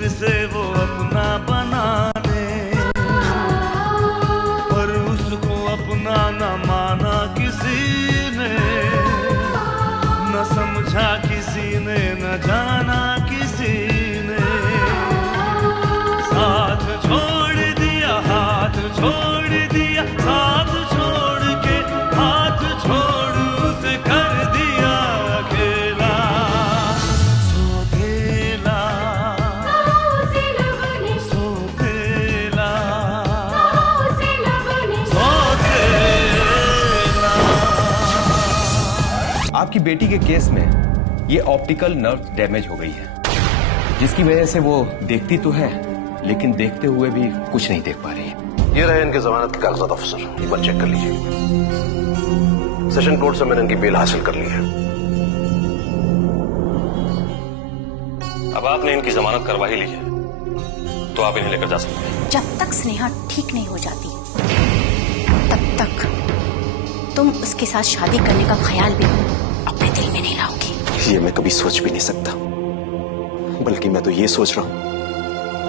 फिर से वो अपना बना दे, पर उसको अपना न माना किसी ने, न समझा किसी ने, न जाना किसी ने। साथ छोड़ दिया, हाथ छोड़ दिया, साथ छोड़ के हाथ छोड़ उसे कर दिया अकेला, सोतेला, सोतेला, सोतेला। आपकी बेटी के केस में ये ऑप्टिकल नर्व डैमेज हो गई है, जिसकी वजह से वो देखती तो है लेकिन देखते हुए भी कुछ नहीं देख पा रही है। ये रहे इनके जमानत के कागजात ऑफिसर, एक बार चेक कर लीजिए। सेशन कोर्ट से मैंने इनकी बेल हासिल कर ली है। अब आपने इनकी जमानत करवा ही ली है तो आप इन्हें लेकर जा सकते हैं। जब तक स्नेहा ठीक नहीं हो जाती तब तक तुम उसके साथ शादी करने का ख्याल भी अपने दिल में नहीं लाओगी। ये मैं कभी सोच भी नहीं सकता, बल्कि मैं तो ये सोच रहा हूं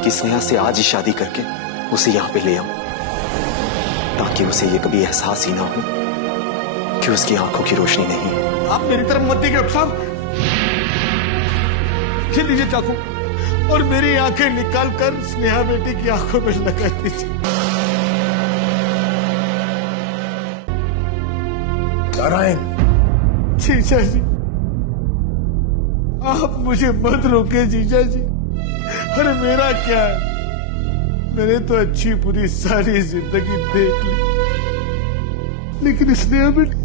कि स्नेहा से आज ही शादी करके उसे यहाँ पे ले आऊं, ताकि उसे ये कभी एहसास ही ना हो कि उसकी आंखों की रोशनी नहीं है। आप मेरी तरफ मत देखिए डॉक्टर साहब, ये लीजिए चाकू और मेरी आंखें निकाल कर स्नेहा बेटी की आंखों में लगा दीजिए। नारायण, जीजा जी, आप मुझे मत रोके जीजा जी। अरे मेरा क्या है, मैंने तो अच्छी पूरी सारी जिंदगी देख ली, लेकिन स्नेहा बेटी,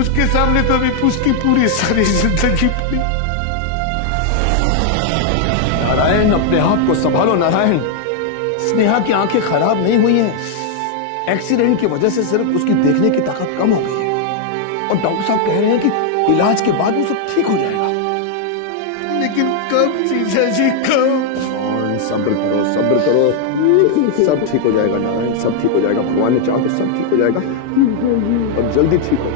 उसके सामने तो अभी उसकी पूरी सारी जिंदगी पड़ी। नारायण, अपने आप को संभालो नारायण। स्नेहा की आंखें खराब नहीं हुई हैं, एक्सीडेंट की वजह से सिर्फ उसकी देखने की ताकत कम हो गई है, और डॉक्टर साहब कह रहे हैं कि इलाज के बाद वो सब ठीक हो जाएगा। लेकिन कब जीजा जी, कब? सब्र करो, सब्र करो, सब ठीक हो जाएगा नारायण, सब ठीक हो जाएगा। भगवान ने चाहा तो सब ठीक हो जाएगा और जल्दी ठीक हो।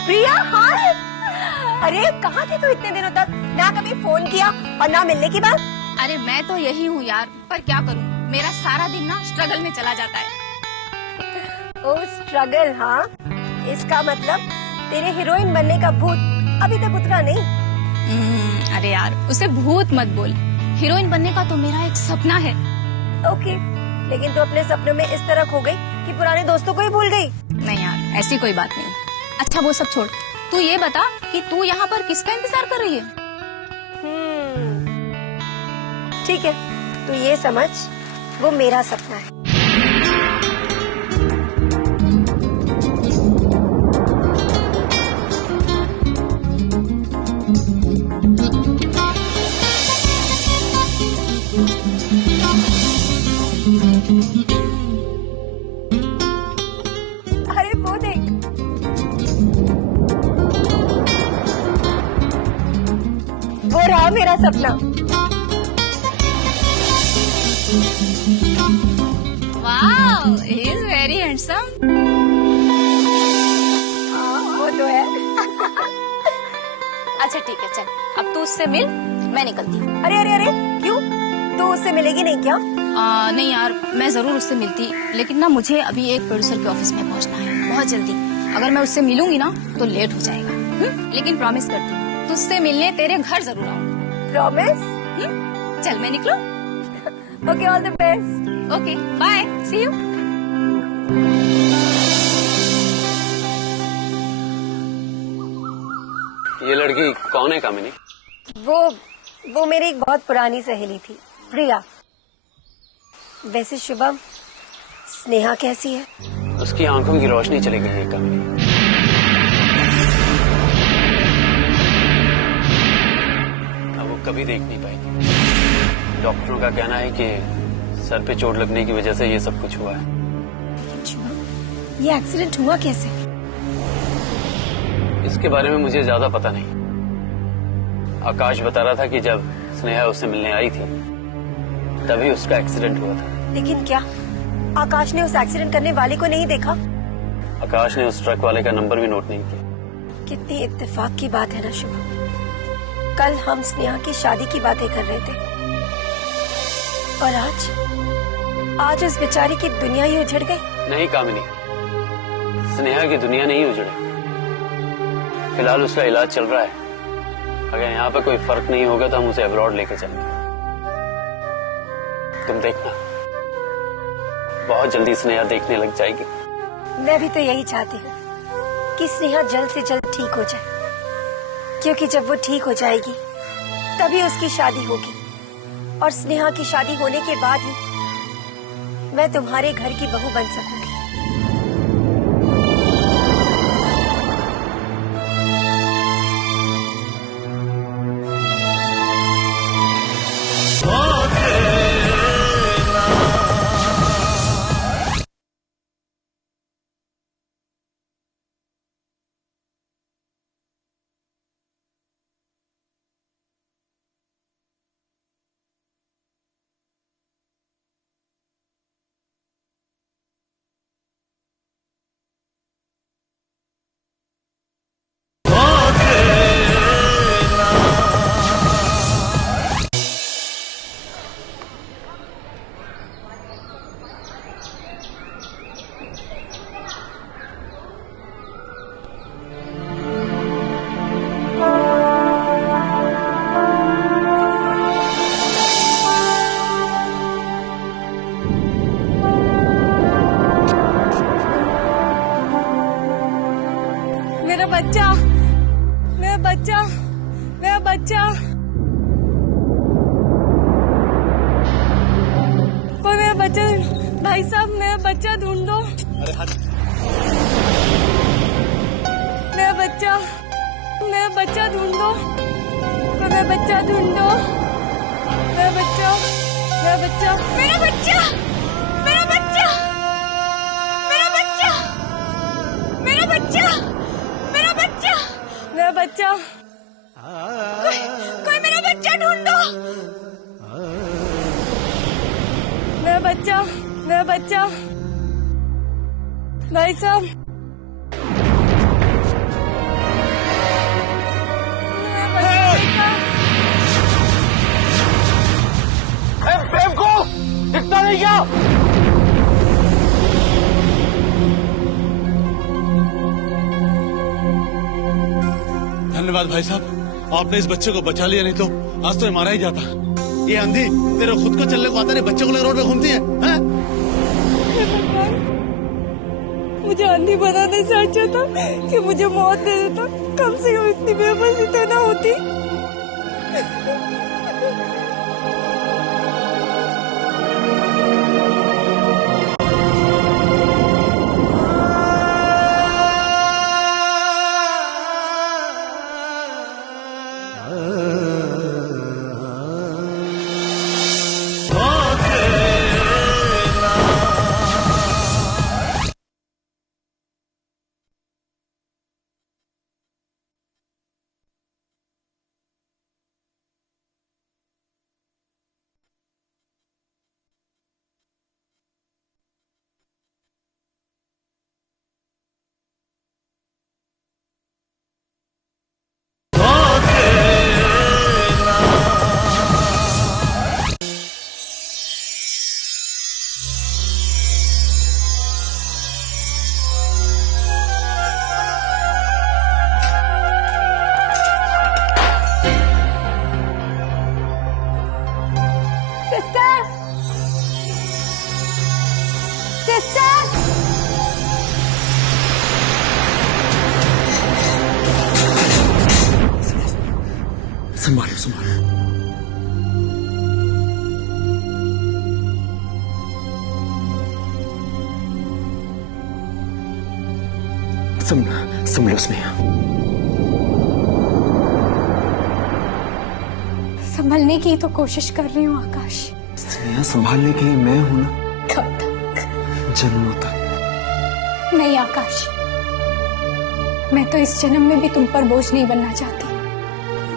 प्रिया, हाय। अरे कहाँ थी तू इतने दिनों तक? ना कभी फोन किया और ना मिलने की बात। अरे मैं तो यही हूँ यार, पर क्या करूँ, मेरा सारा दिन ना स्ट्रगल में चला जाता है। ओ स्ट्रगल, हाँ? इसका मतलब तेरे हीरोइन बनने का भूत अभी तक उतरा नहीं? अरे यार उसे भूत मत बोल, हीरोइन बनने का तो मेरा एक सपना है। ओके, लेकिन तू अपने सपनों में इस तरह खो गई कि पुराने दोस्तों को ही भूल गई। नहीं यार, ऐसी कोई बात नहीं। अच्छा वो सब छोड़, तू ये बता कि तू यहाँ पर किसका इंतजार कर रही है? ठीक है, तू ये समझ वो मेरा सपना है। अरे वो देख, वो रहा मेरा सपना। Wow, he is very handsome। वो तो है। अच्छा ठीक है, चल अब तू उससे मिल, मैं निकलती हूँ। अरे अरे अरे, क्यों? तू उससे मिलेगी नहीं क्या? नहीं यार, मैं जरूर उससे मिलती, लेकिन ना मुझे अभी एक प्रोड्यूसर के ऑफिस में पहुँचना है बहुत जल्दी। अगर मैं उससे मिलूंगी ना तो लेट हो जाएगा। लेकिन प्रॉमिस करती हूँ, तुझसे मिलने तेरे घर जरूर आऊंगी। प्रॉमिस? चल मैं निकलूं? Okay, all the best. Okay, bye, see you. ये लड़की कौन है कामिनी? वो मेरी एक बहुत पुरानी सहेली थी, प्रिया। वैसे शुभम, स्नेहा कैसी है? उसकी आंखों की रोशनी चली गई है कामिनी। देख नहीं पाई। डॉक्टरों का कहना है कि सर पे चोट लगने की वजह से ये सब कुछ हुआ है। ये एक्सीडेंट हुआ कैसे? इसके बारे में मुझे ज्यादा पता नहीं। आकाश बता रहा था कि जब स्नेहा उससे मिलने आई थी तभी उसका एक्सीडेंट हुआ था। लेकिन क्या आकाश ने उस एक्सीडेंट करने वाले को नहीं देखा? आकाश ने उस ट्रक वाले का नंबर भी नोट नहीं किया। कितनी इत्तेफाक की बात है ना शुभम। कल हम स्नेहा की शादी की बातें कर रहे थे और आज उस बेचारी की दुनिया ही उजड़ गई। नहीं कामिनी, स्नेहा की दुनिया नहीं उजड़ी। फिलहाल उसका इलाज चल रहा है। अगर यहाँ पे कोई फर्क नहीं होगा तो हम उसे अब्रॉड लेके चलेंगे। तुम देखना, बहुत जल्दी स्नेहा देखने लग जाएगी। मैं भी तो यही चाहती हूँ कि स्नेहा जल्द से जल्द ठीक हो जाए, क्योंकि जब वो ठीक हो जाएगी तभी उसकी शादी होगी और स्नेहा की शादी होने के बाद ही मैं तुम्हारे घर की बहू बन सकूंगी। मेरा बच्चा, कोई मेरा बच्चा, भाई साहब मेरा बच्चा ढूंढो। मेरा बच्चा ढूंढो, कोई मेरा बच्चा ढूंढो। मेरा बच्चा, मेरा बच्चा, मेरा बच्चा, मेरा बच्चा, मेरा बच्चा, मेरा बच्चा, मेरा बच्चा, मेरा बच्चा, कोई मेरा बच्चा ढूंढो। मेरा बच्चा, मेरा बच्चा, भाई साहब, प्रेम को दिखता नहीं क्या? धन्यवाद भाई साहब, आपने इस बच्चे को बचा लिया, नहीं तो आज तो ये मारा ही जाता। ये अंधी तेरे खुद को चलने को आता नहीं, बच्चे को लेकर रोड पे घूमती है, हैं? मुझे अंधी बनाने से अच्छा था कि मुझे मौत दे देता। कम से कम इतनी बेबसी तो ना होती। संभालो संभालो। संभलो स्नेहा। संभलने की तो कोशिश कर रही हूँ आकाश। स्नेहा, संभालने के लिए मैं हूं ना। कब तक? जन्मों तक। नहीं आकाश, मैं तो इस जन्म में भी तुम पर बोझ नहीं बनना चाहती।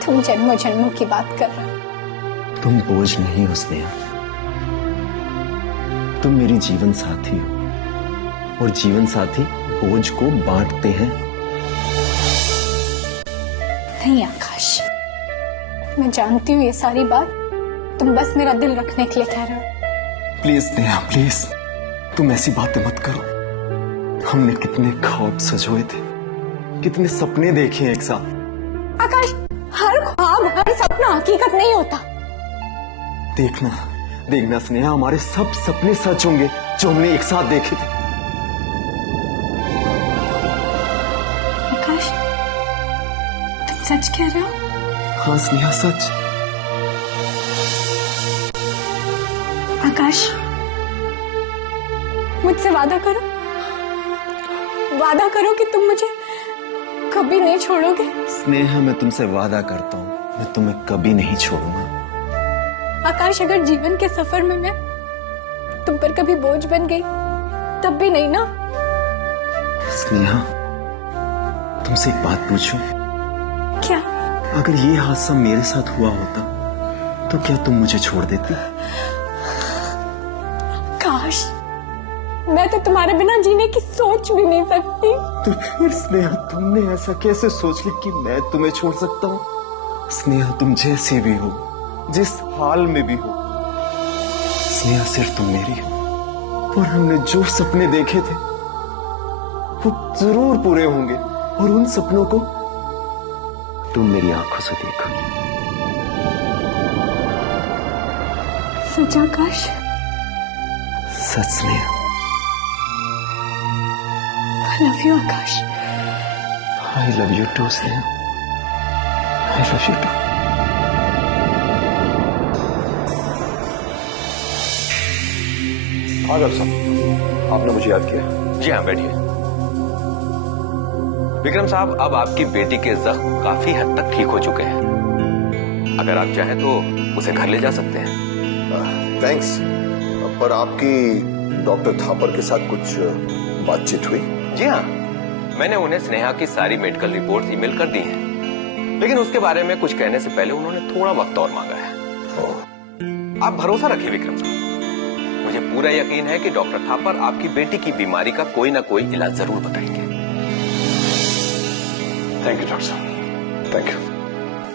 तुम जन्मों जन्मों की बात कर रहे हो। तुम बोझ नहीं हो स्नेहा, तुम मेरी जीवन साथी हो, और जीवन साथी बोझ को बांटते हैं। नहीं आकाश, मैं जानती हूँ ये सारी बात तुम बस मेरा दिल रखने के लिए कह रहे हो। प्लीज स्नेहा, प्लीज, तुम ऐसी बातें मत करो। हमने कितने ख्वाब सजोए थे, कितने सपने देखे एक साथ। आकाश, हर ख्वाब, हर सपना हकीकत नहीं होता। देखना, देखना स्नेहा, हमारे सब सपने सच होंगे जो हमने एक साथ देखे थे। आकाश, तुम सच कह रहे हो? हाँ स्नेहा, सच। आकाश, मुझसे वादा करो, वादा करो कि तुम मुझे कभी नहीं छोड़ोगे। स्नेहा, मैं तुमसे वादा करता हूँ, मैं तुम्हें कभी नहीं छोड़ूंगा। आकाश, अगर जीवन के सफर में मैं तुम पर कभी बोझ बन गई तब भी नहीं ना? स्नेहा, तुमसे एक बात पूछूं? क्या? अगर ये हादसा मेरे साथ हुआ होता तो क्या तुम मुझे छोड़ देती? काश, मैं तो तुम्हारे बिना जीने की सोच भी नहीं सकती। तो फिर स्नेहा, तुमने ऐसा कैसे सोच ली कि मैं तुम्हें छोड़ सकता हूँ? स्नेहा, तुम जैसे भी हो, जिस हाल में भी हो, स्नेहा सिर्फ तुम मेरी हो, और हमने जो सपने देखे थे वो जरूर पूरे होंगे, और उन सपनों को तुम मेरी आंखों से देखोगी। सच आकाश? सच Sneha. I love you Akash. I love you too Sneha. I love you too। हाँ डॉक्टर साहब, आपने मुझे याद किया। जी हाँ, बैठिए। विक्रम साहब, अब आपकी बेटी के जख्म काफी हद तक ठीक हो चुके हैं। अगर आप चाहें तो उसे घर ले जा सकते हैं। थैंक्स, पर आपकी डॉक्टर थापर के साथ कुछ बातचीत हुई? जी हाँ, मैंने उन्हें स्नेहा की सारी मेडिकल रिपोर्ट्स ईमेल कर दी हैं, लेकिन उसके बारे में कुछ कहने से पहले उन्होंने थोड़ा वक्त और मांगा है। आप भरोसा रखिए विक्रम साहब, मुझे पूरा यकीन है कि डॉक्टर थापर आपकी बेटी की बीमारी का कोई ना कोई इलाज जरूर बताएंगे। थैंक यू डॉक्टर साहब, thank you.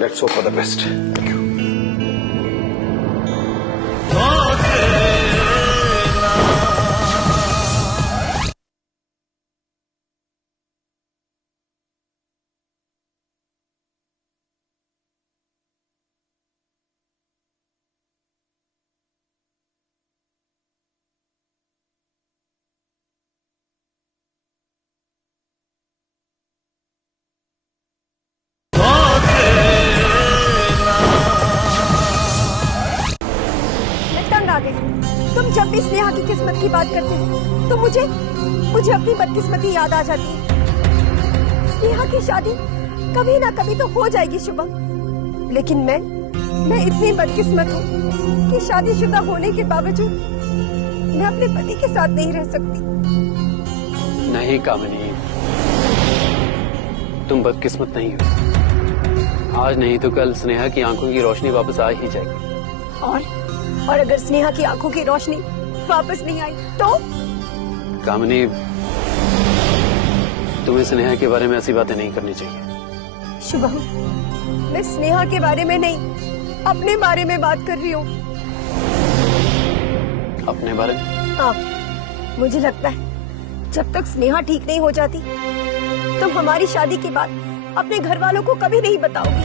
Let's hope for the best. Thank you. तुम जब भी स्नेहा की किस्मत की बात करते हो तो मुझे अपनी बदकिस्मती याद आ जाती है। स्नेहा की शादी कभी ना कभी तो हो जाएगी शुभम, लेकिन मैं इतनी बदकिस्मत हूँ कि शादीशुदा होने के बावजूद मैं अपने पति के साथ नहीं रह सकती। नहीं कामिनी, तुम बदकिस्मत नहीं हो। आज नहीं तो कल स्नेहा की आंखों की रोशनी वापस आ ही जाएगी। और अगर स्नेहा की आंखों की रोशनी वापस नहीं आई तो? कामिनी, तुम्हें स्नेहा के बारे में ऐसी बातें नहीं करनी चाहिए। शुभम, मैं स्नेहा के बारे में नहीं, अपने बारे में बात कर रही हूँ। अपने बारे में? हाँ, मुझे लगता है जब तक स्नेहा ठीक नहीं हो जाती तुम हमारी शादी के बाद अपने घर वालों को कभी नहीं बताओगी।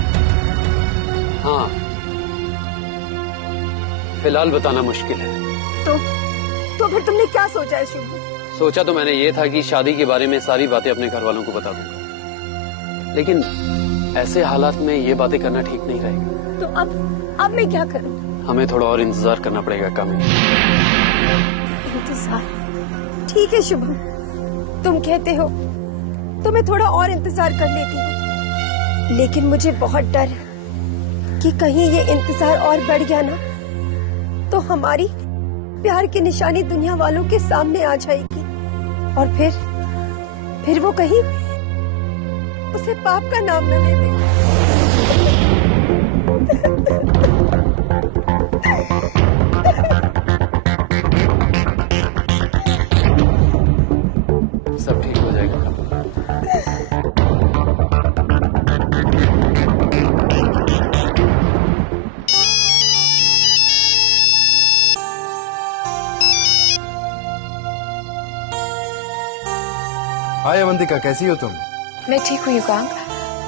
हाँ, फिलहाल बताना मुश्किल है। तो फिर तुमने क्या सोचा है शुभ? सोचा तो मैंने ये था कि शादी के बारे में सारी बातें अपने घर वालों को बता दूंगा, लेकिन ऐसे हालात में ये बातें करना ठीक नहीं रहेगा। तो अब मैं क्या करूं? हमें थोड़ा और इंतजार करना पड़ेगा कामिनी। इंतजार? ठीक है शुभम, तुम कहते हो तो मैं थोड़ा और इंतजार कर लेती हूँ, लेकिन मुझे बहुत डर है कि कहीं ये इंतजार और बढ़ गया ना तो हमारी प्यार की निशानी दुनिया वालों के सामने आ जाएगी और फिर वो कहीं उसे पाप का नाम न ले दे। सब ठीक हो जाएगा। हाय अवंतिका, कैसी हो तुम? मैं ठीक हूँ युगांग,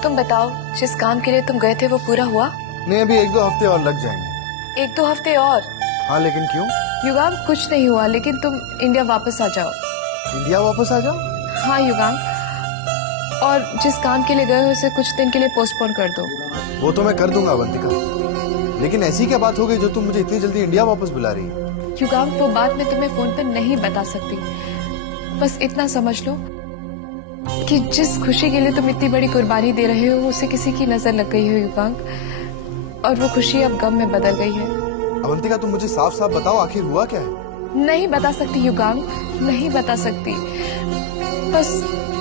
तुम बताओ जिस काम के लिए तुम गए थे वो पूरा हुआ? नहीं, अभी 1-2 हफ्ते और लग जाएंगे। 1-2 हफ्ते और? हाँ, लेकिन क्यों? युगांग कुछ नहीं हुआ, लेकिन तुम इंडिया वापस आ जाओ। इंडिया वापस आ जाओ? हाँ युगांग, और जिस काम के लिए गए हो उसे कुछ दिन के लिए पोस्टपोन कर दो। वो तो मैं कर दूंगा अवंतिका, लेकिन ऐसी क्या बात हो गई जो तुम मुझे इतनी जल्दी इंडिया वापस बुला रही हो? युगांग वो बात मैं तुम्हें फोन पर नहीं बता सकती, बस इतना समझ लो कि जिस खुशी के लिए तुम इतनी बड़ी कुर्बानी दे रहे हो उसे किसी की नजर लग गई है युगांग, और वो खुशी अब गम में बदल गई है। अवंतिका, तुम मुझे साफ साफ बताओ आखिर हुआ क्या है? नहीं बता सकती युगांग, नहीं बता सकती, बस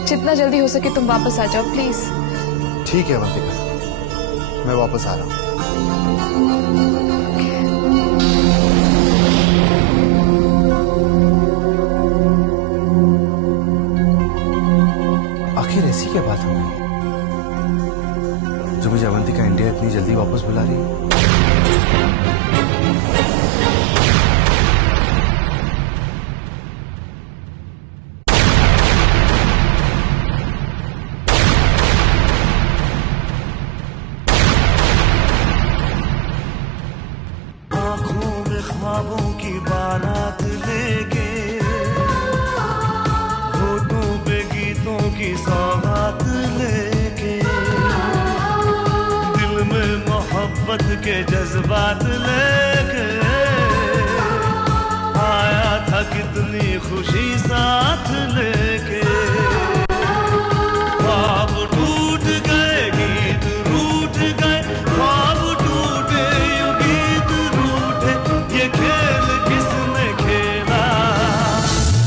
जितना जल्दी हो सके तुम वापस आ जाओ प्लीज। ठीक है अवंतिका, मैं वापस आ रहा हूँ। आखिर ऐसी क्या बात हो गई जो मुझे अवंतिका इंडिया इतनी जल्दी वापस बुला रही है? आँखों में ख्वाबों की बारात लेके, होठों पे गीतों की सौगात लेके, दिल में मोहब्बत के जज्बात लेके आया था कितनी खुशी साथ लेके। ख्वाब टूट गए, गीत रूठ गए, ख्वाब टूटे यूं गीत रूठे, ये खेल किसने खेला?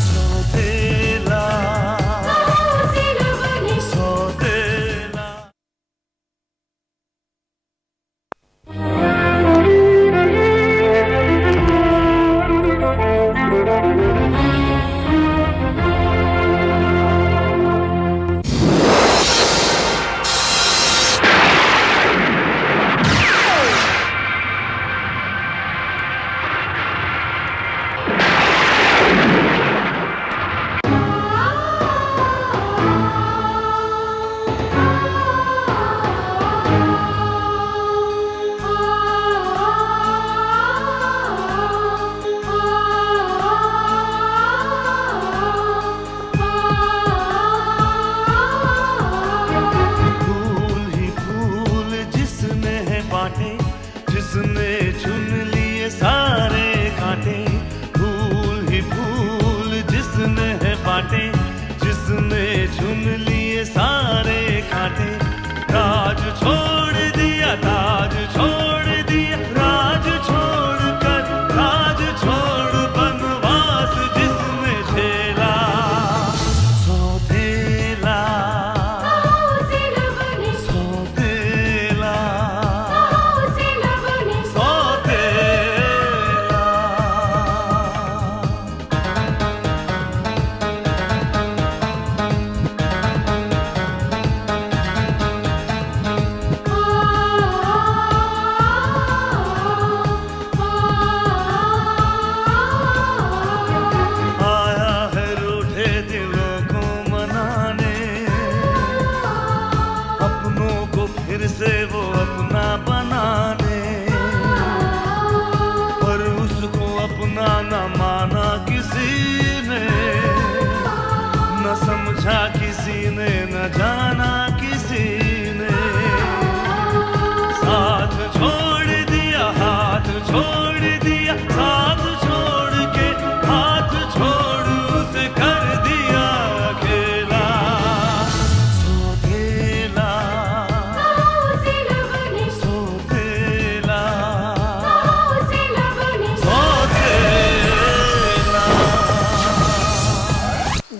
सौतेला सौतेला।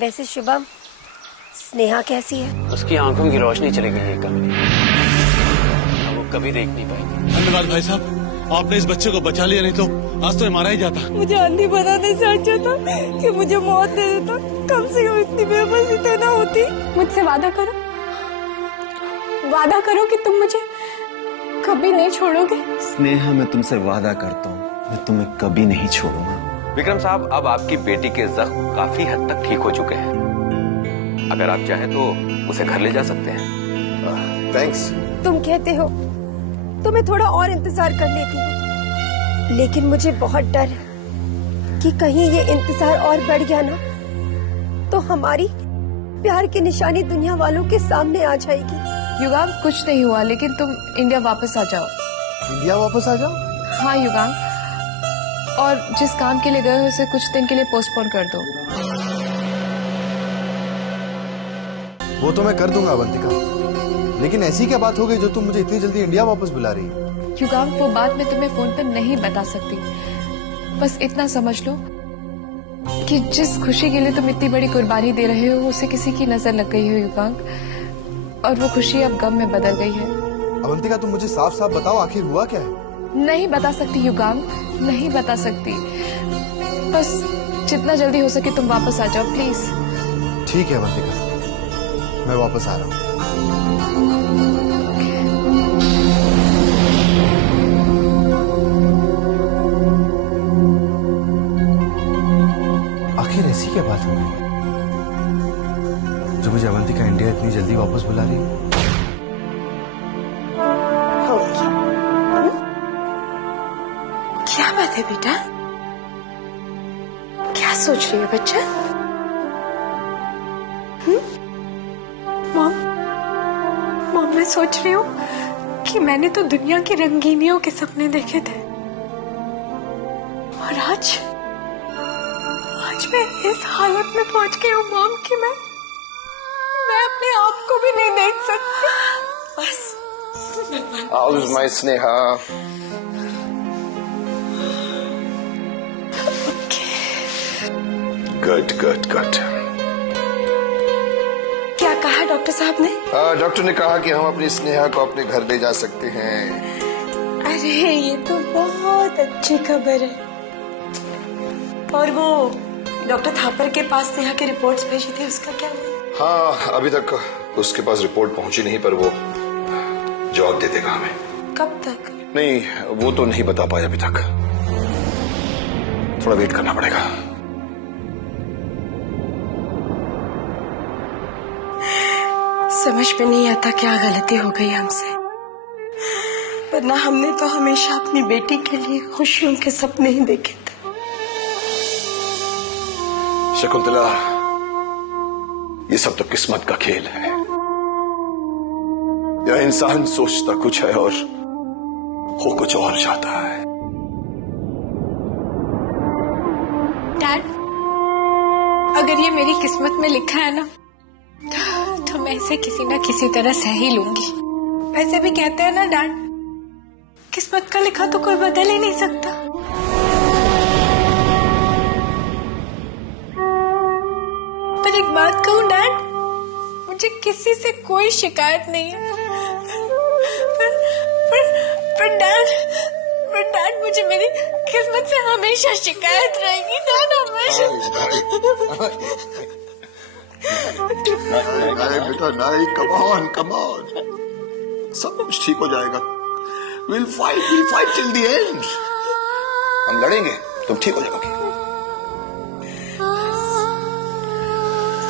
वैसे शुभम, स्नेहा कैसी है? उसकी आंखों की रोशनी चली गई है कभी, वो कभी देख नहीं पाएगी। धन्यवाद भाई साहब, आपने इस बच्चे को बचा लिया, नहीं तो आज तो मारा ही जाता। मुझे अंधी बनाने से अच्छा था कि मुझे मौत दे देता। कम से कम इतनी बेबसी तो ना होती। मुझसे वादा करो, वादा करो कि तुम मुझे कभी नहीं छोड़ोगे। स्नेहा, मैं तुमसे वादा करता हूँ, मैं तुम्हें कभी नहीं छोड़ूंगा। विक्रम साहब, अब आपकी बेटी के जख्म काफी हद तक ठीक हो चुके हैं। अगर आप चाहें तो उसे घर ले जा सकते हैं। थैंक्स। तुम कहते हो तो मैं थोड़ा और इंतजार कर लेती हूँ, लेकिन मुझे बहुत डर है कि कहीं ये इंतजार और बढ़ गया ना तो हमारी प्यार की निशानी दुनिया वालों के सामने आ जाएगी। युगांग, कुछ नहीं हुआ, लेकिन तुम इंडिया वापस आ जाओ। इंडिया वापस आ जाओ? हाँ युगांग, और जिस काम के लिए गए हो उसे कुछ दिन के लिए पोस्टपोन कर दो। वो तो मैं कर दूंगा अवंतिका, लेकिन ऐसी क्या बात हो गई जो तुम मुझे इतनी जल्दी इंडिया वापस बुला रही हो? युगांग, वो बात मैं तुम्हें फोन पर नहीं बता सकती। बस इतना समझ लो कि जिस खुशी के लिए तुम इतनी बड़ी कुर्बानी दे रहे हो उसे किसी की नजर लग गई है युगांग, और वो खुशी अब गम में बदल गई है। अवंतिका, तुम मुझे साफ साफ बताओ, आखिर हुआ क्या है? नहीं बता सकती युगांग, नहीं बता सकती। बस जितना जल्दी हो सके तुम वापस आ जाओ प्लीज। ठीक है अवंतिका, मैं वापस आ रहा हूँ। आखिर ऐसी क्या बात हो गई जो मुझे अवंतिका इंडिया इतनी जल्दी वापस बुला रही है? क्या बात है बेटा, क्या सोच रही हो बच्चा? मॉम, मैं सोच रही हूँ कि मैंने तो दुनिया की रंगीनियों के सपने देखे थे, और आज मैं इस हालत में पहुंच गई हूँ मॉम कि मैं अपने आप को भी नहीं देख सकती। बस How's my Sneha? Good good good. क्या कहा डॉक्टर साहब ने? डॉक्टर ने कहा कि हम अपनी स्नेहा को अपने घर ले जा सकते हैं। अरे ये तो बहुत अच्छी खबर है। और वो डॉक्टर थापर के पास स्नेहा की रिपोर्ट्स भेजी थी, उसका क्या हुआ? हाँ, अभी तक उसके पास रिपोर्ट पहुंची नहीं, पर वो जवाब दे देगा हमें। कब तक? नहीं, वो तो नहीं बता पाया अभी तक, थोड़ा वेट करना पड़ेगा। समझ में नहीं आता क्या गलती हो गई हमसे, वरना हमने तो हमेशा अपनी बेटी के लिए खुशियों के सपने ही देखे थे। शकुंतला, ये सब तो किस्मत का खेल है। यह इंसान सोचता कुछ है और हो कुछ और जाता है। डैड, अगर ये मेरी किस्मत में लिखा है ना तो मैं इसे किसी ना किसी तरह सह ही लूंगी। वैसे भी कहते हैं ना डैड, किस्मत का लिखा तो कोई बदल ही नहीं सकता। पर एक बात कहूं डैड, मुझे किसी से कोई शिकायत नहीं है। पर डैड मुझे मेरी किस्मत से हमेशा शिकायत रहेगी डैड, हमेशा। नहीं बेटा नहीं, कम ऑन, सब कुछ ठीक हो जाएगा। we'll fight till the end। हम लड़ेंगे, तुम ठीक हो जाओगे।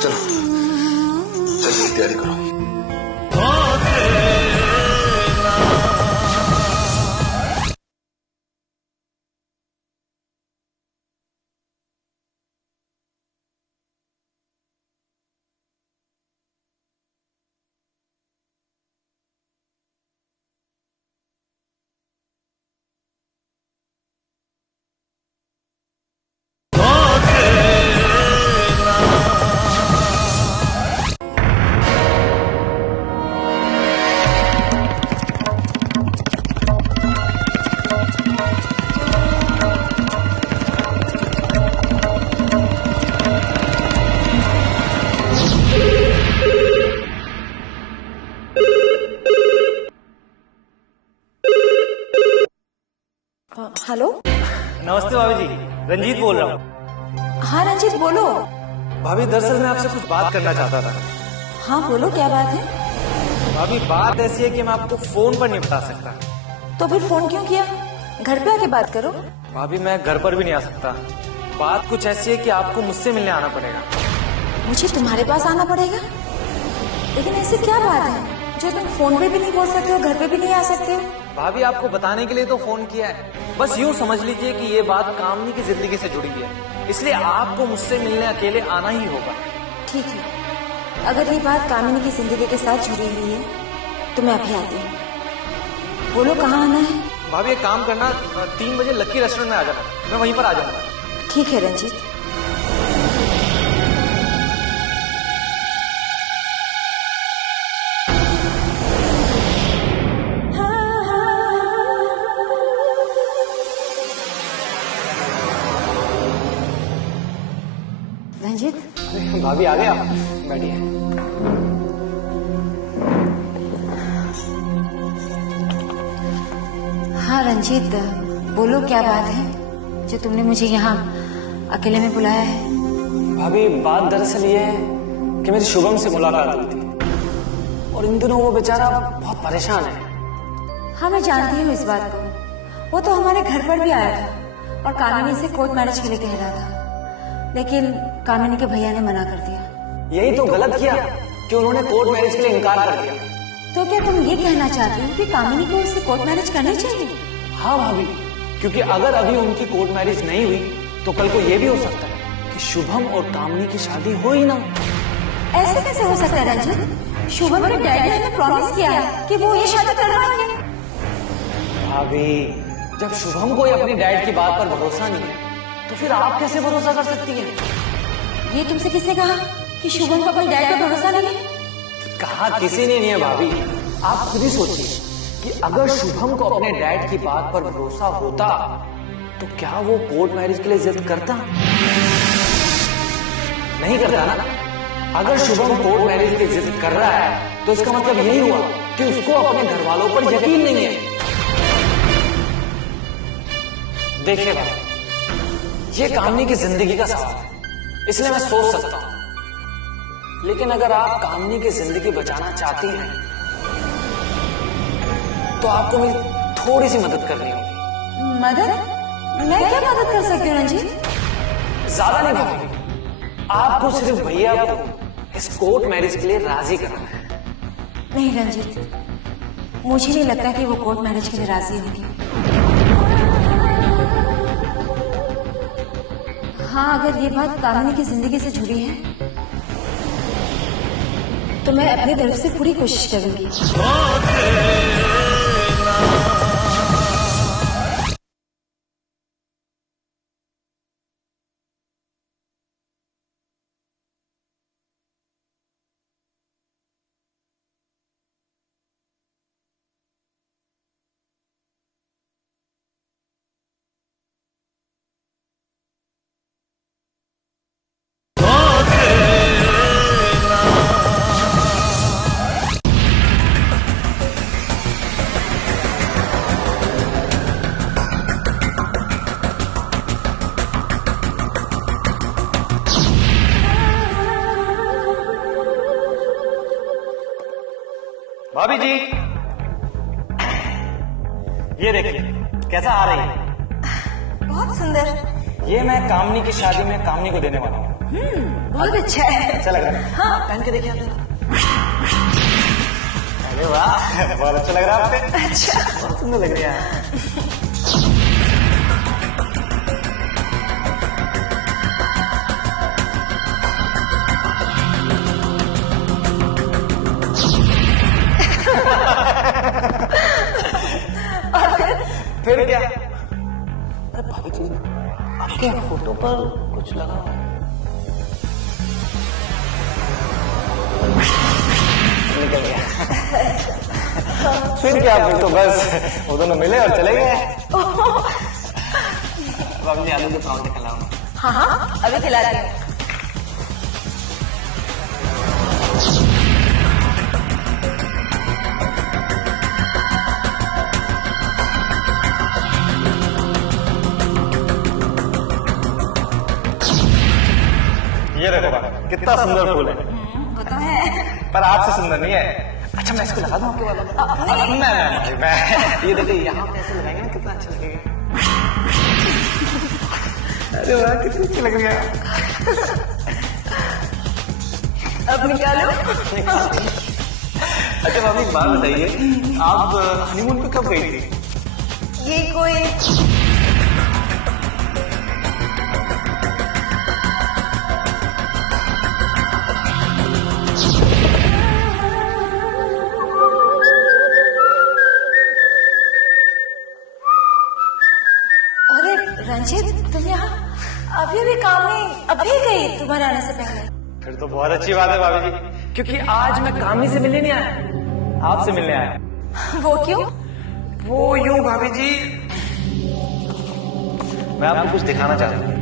चलो तैयारी करो। हेलो। नमस्ते भाभी जी, रंजीत बोल रहा हूँ। हाँ रंजीत बोलो। भाभी दरअसल मैं आपसे कुछ बात करना चाहता था। हाँ बोलो, क्या बात है? भाभी बात ऐसी है कि मैं आपको फोन पर नहीं बता सकता। तो फिर फोन क्यों किया? घर पे आके बात करो। भाभी मैं घर पर भी नहीं आ सकता। बात कुछ ऐसी है कि आपको मुझसे मिलने आना पड़ेगा। मुझे तुम्हारे पास आना पड़ेगा? लेकिन ऐसी क्या बात है जो तुम फोन पे भी नहीं बोल सकते हो, घर पे भी नहीं आ सकते हो? भाभी आपको बताने के लिए तो फोन किया है। बस यूं समझ लीजिए कि ये बात कामनी की जिंदगी से जुड़ी है, इसलिए आपको मुझसे मिलने अकेले आना ही होगा। ठीक है, अगर ये बात कामिनी की जिंदगी के साथ जुड़ी हुई है तो मैं अभी आती हूँ। बोलो कहाँ आना है? भाभी एक काम करना, 3 बजे लक्की रेस्टोरेंट में आ जाना, मैं वहीं पर आ जाऊंगा। ठीक है रंजीत। रंजीत। भाभी आ गए आप? बैठिए। हाँ रंजीत, बोलो क्या बात है जो तुमने मुझे यहाँ अकेले में बुलाया है? भाभी बात दरअसल ये है कि मेरी शुभम से मुलाकात हुई थी और इन दिनों वो बेचारा बहुत परेशान है। हाँ मैं जानती हूँ इस बात को। वो तो हमारे घर पर भी आया था और कामिनी से कोर्ट मैरिज के लिए कह रहा था, लेकिन कामिनी के भैया ने मना कर दिया। यही तो गलत किया कि उन्होंने कोर्ट मैरिज के लिए इनकार कर दिया। तो क्या तुम ये कहना चाहती हो कि कामिनी को उससे कोर्ट मैरिज करनी चाहिए? हाँ भाभी, क्योंकि अगर अभी उनकी कोर्ट मैरिज नहीं हुई तो कल को ये भी हो सकता है कि शुभम और कामिनी की शादी हो ही ना। ऐसे कैसे हो सकता है रंजीत? शुभम के डैडी ने प्रॉमिस किया है कि वो ये शादी करवाएंगे। भाभी जब शुभम को अपनी डैड की बात पर भरोसा नहीं है तो फिर आप कैसे भरोसा कर सकती हैं? ये तुमसे किसने कहा कि शुभम को अपने डैड पर भरोसा नहीं है? कहा किसी ने नहीं है भाभी। आप खुद ही सोचिए कि अगर शुभम को अपने डैड की बात पर भरोसा होता तो क्या वो कोर्ट मैरिज के लिए जिद करता? नहीं करता ना। अगर शुभम कोर्ट मैरिज की जिद कर रहा है तो इसका मतलब यही हुआ कि उसको अपने घर वालों पर यकीन नहीं है। देखिए भाई, ये कामनी की जिंदगी का सवाल है, इसलिए मैं सोच सकता हूं, लेकिन अगर आप कामनी की जिंदगी बचाना चाहती हैं तो आपको मेरी थोड़ी सी मदद करनी होगी। मदद? मैं क्या मदद कर सकती हूँ रंजीत? ज्यादा नहीं भाभी, आपको सिर्फ भैया को इस कोर्ट मैरिज के लिए राजी करना है। नहीं रंजीत, मुझे नहीं लगता कि वो कोर्ट मैरिज के लिए राजी होगी। हाँ, अगर ये बात कामिनी की जिंदगी से जुड़ी है तो मैं अपनी तरफ से पूरी कोशिश करूंगी। भाभी जी, ये देखिए कैसा आ रही है। बहुत सुंदर। ये मैं कामनी की शादी में कामनी को देने वाला हूँ। बहुत अच्छा है। अच्छा लग रहा है? हाँ। पहन के देखिए आप। अरे वाह, बहुत अच्छा लग रहा है आप पे। अच्छा, बहुत सुंदर लग रही है। फिर क्या? अरे भाभी जी, आपके फोटो पर कुछ लगा हुआ है। निकल गया। फिर क्या? फिर तो बस वो दोनों मिले और चले गए। भाभी जी, आलू के पराठे खिलाऊंगा। हाँ हाँ, अभी खिलाती हूँ। देखो कितना सुंदर फूल है। वो तो है, पर आपसे सुंदर नहीं है। अच्छा मैं इसको लगा दूं आपके बालों में? मैं ये देखिए यहाँ पे ऐसे लगाएंगे ना, कितना अच्छा लगेगा। अरे वाह कितनी अच्छी लग रही है। अब निकालो। अच्छा भाभी एक बात बताइए, आप हनीमून पे कब गई थी? ये कोई रंजीत, तुम यहाँ अभी भी काम नहीं, अभी गई तुम्हारे आने से पहले? फिर तो बहुत अच्छी बात है भाभी जी, क्योंकि आज मैं कामनी से मिलने नहीं आया, आपसे मिलने आया। वो क्यों? वो यूं भाभी जी, मैं आपको कुछ दिखाना चाहता हूँ।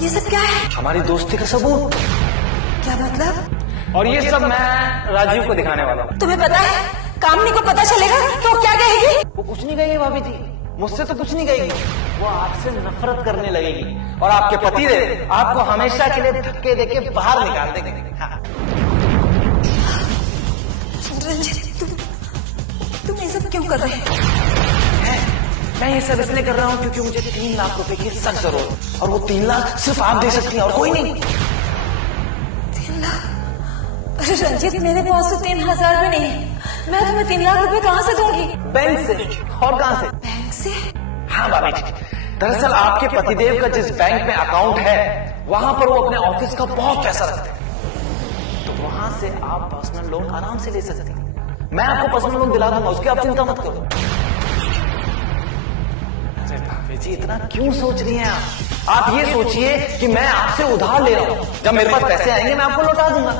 ये सब क्या है? हमारी दोस्ती का सबूत। क्या मतलब? और ये सब मैं राजीव को दिखाने वाला हूँ। तुम्हें पता है कामनी को पता चलेगा तो क्या कहेगी? वो कुछ नहीं कहेगी भाभी जी, मुझसे तो कुछ नहीं कहेगी। वो आपसे नफरत करने लगेगी और आपके पतिदेव आपको हमेशा के लिए धक्के देके बाहर निकाल देंगे। हाँ। तुम ये सब क्यों कर रहे हो? मैं ये सब इसलिए कर रहा हूँ क्योंकि मुझे 3 लाख रुपए की सख्त जरूरत, और वो 3 लाख सिर्फ आप दे सकती हैं और कोई नहीं। 3 लाख? अरे रंजीत, मेरे पास तो 3000 भी नहीं है। मैं तुम्हें 3 लाख रुपए कहाँ से दूंगी? बैंक से। और कहाँ से? बैंक से? हाँ भाभी जी, दरअसल आपके पतिदेव का जिस बैंक में अकाउंट है वहां पर वो अपने ऑफिस का बहुत पैसा रखते हैं, तो वहां से आप पर्सनल लोन आराम से ले सकते हैं। मैं आपको पर्सनल लोन दिला दूंगा, उसकी आप चिंता मत करो। अरे भाभी जी, इतना क्यों सोच रही हैं आप ये सोचिए कि मैं आपसे उधार ले रहा हूं, जब मेरे पास पैसे आएंगे मैं आपको लौटा दूंगा।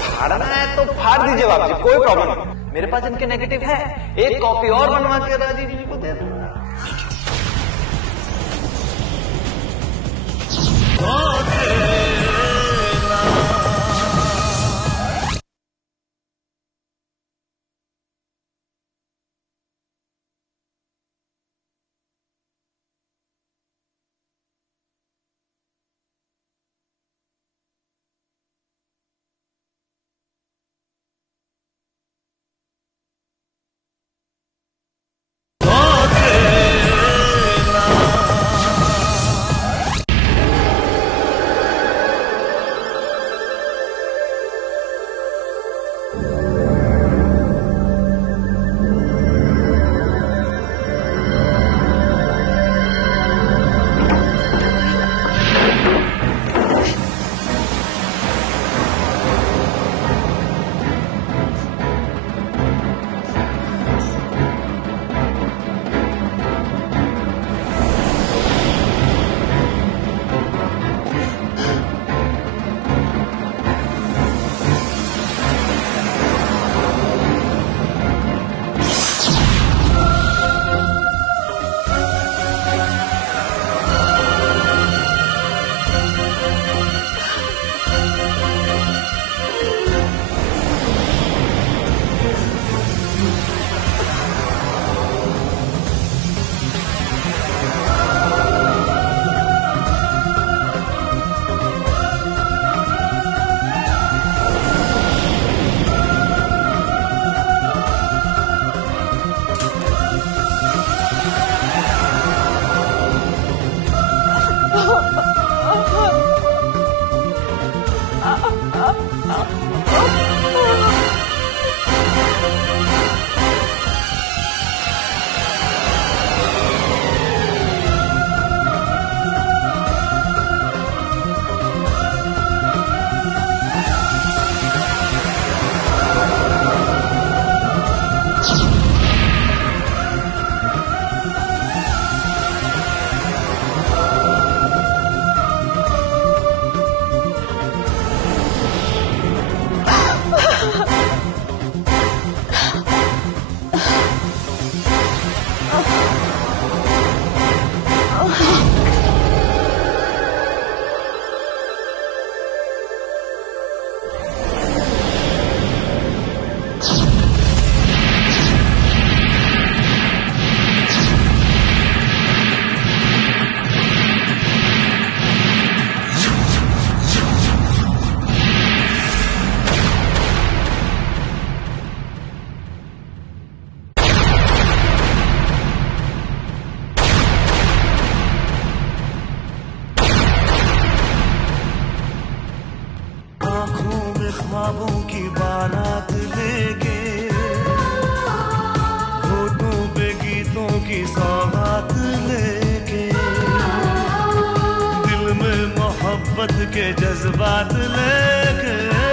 फाड़ना है तो फाड़ दीजिए भाभी जी, कोई प्रॉब्लम नहीं। मेरे पास इनके नेगेटिव है, एक कॉपी और बनवा के राजीव जी को दे दूंगा। की बारात लेके, होठों पे गीतों की सौगात लेके, दिल में मोहब्बत के जज्बात लेके